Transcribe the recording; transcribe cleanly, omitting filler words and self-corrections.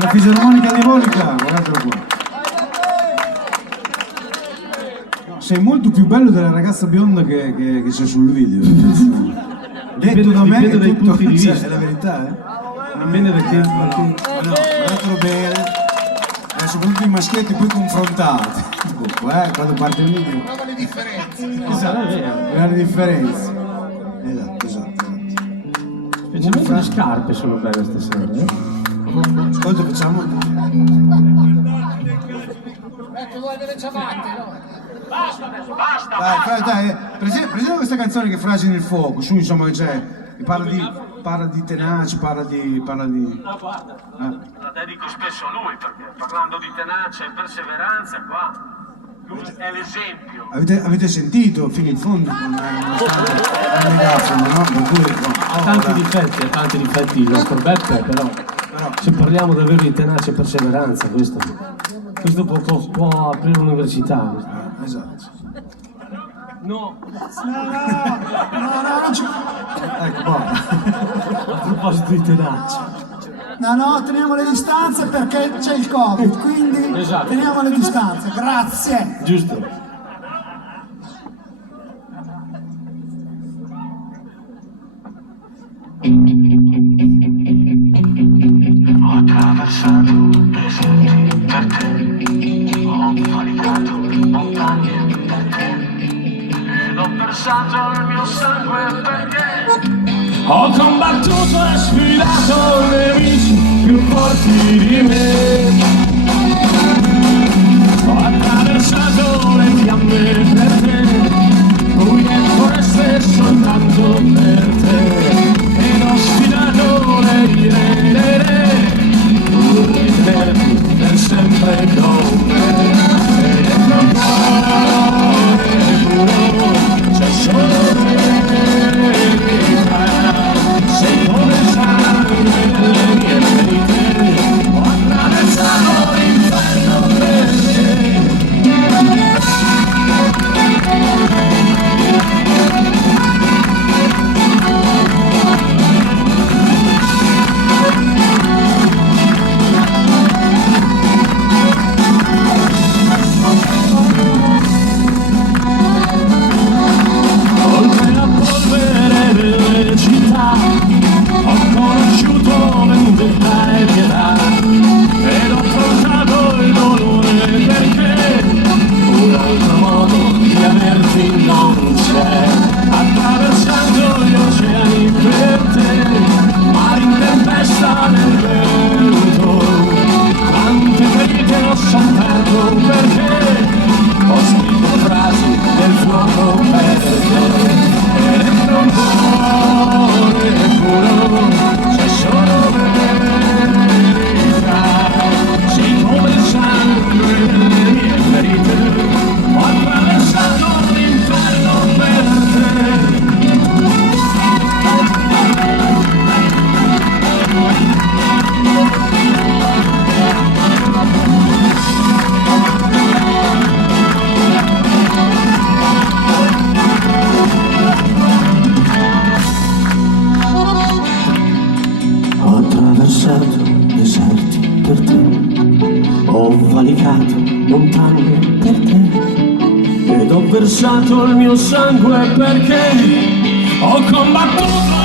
La fisarmonica diabolica, guardatelo qua. Sei molto più bello della ragazza bionda che c'è sul video. Detto da me è dai tutto, punti di vista. è la verità, eh? Dipende da che... No, guardatelo bene. Soprattutto i maschietti poi confrontati. Quando parte il video. Prova le differenze. Esatto, è vero. Guarda le differenze. Esatto. Specialmente le scarpe sono belle stasera, eh? Ascolta, facciamo. Ecco, vuoi delle ciabatte, no? Dai, presenta questa canzone che è Frasi nel fuoco, su insomma che c'è, che parla di tenacia, parla di. No, guarda, la dedico spesso a lui perché parlando di tenacia e perseveranza qua, lui è l'esempio. Avete sentito fino in fondo con il megafono, no? Per cui, Ha tanti difetti il nostro Beppe, però se parliamo davvero di tenacia e perseveranza, questo può aprire un'università. esatto. No, Non ci... Ecco, buono. a proposito di tenacia. No, teniamo le distanze perché c'è il Covid, quindi Esatto. teniamo le distanze, grazie. Giusto. Ho attraversato deserti per te, ho valicato montagne per te, ed ho versato il mio sangue perché ho combattuto e sfidato nemici più forti di me. Ho attraversato le fiamme per te, buie foreste soltanto per te, ed ho sfidato le ire dei re, pur di tenerti per sempre con me. E dentro il cuore puro c'è solo verità, sei come il sangue delle mie ferite, ho attraversato l'inferno per te. Oltre la polvere delle città, ho conosciuto vendetta e pietà, ed ho affrontato il dolore perché un altro modo di averti non c'è. Attraversando gli oceani per te, mari in tempesta nel vento, quante ferite ho sofferto perché ho scritto frasi del fuoco per te. E dentro un cuore puro c'è solo verità, sei come il sangue delle mie ferite, ho attraversato l'inferno per te. Ho attraversato deserti per te, ho valicato montagne per te, ed ho versato il mio sangue perché ho combattuto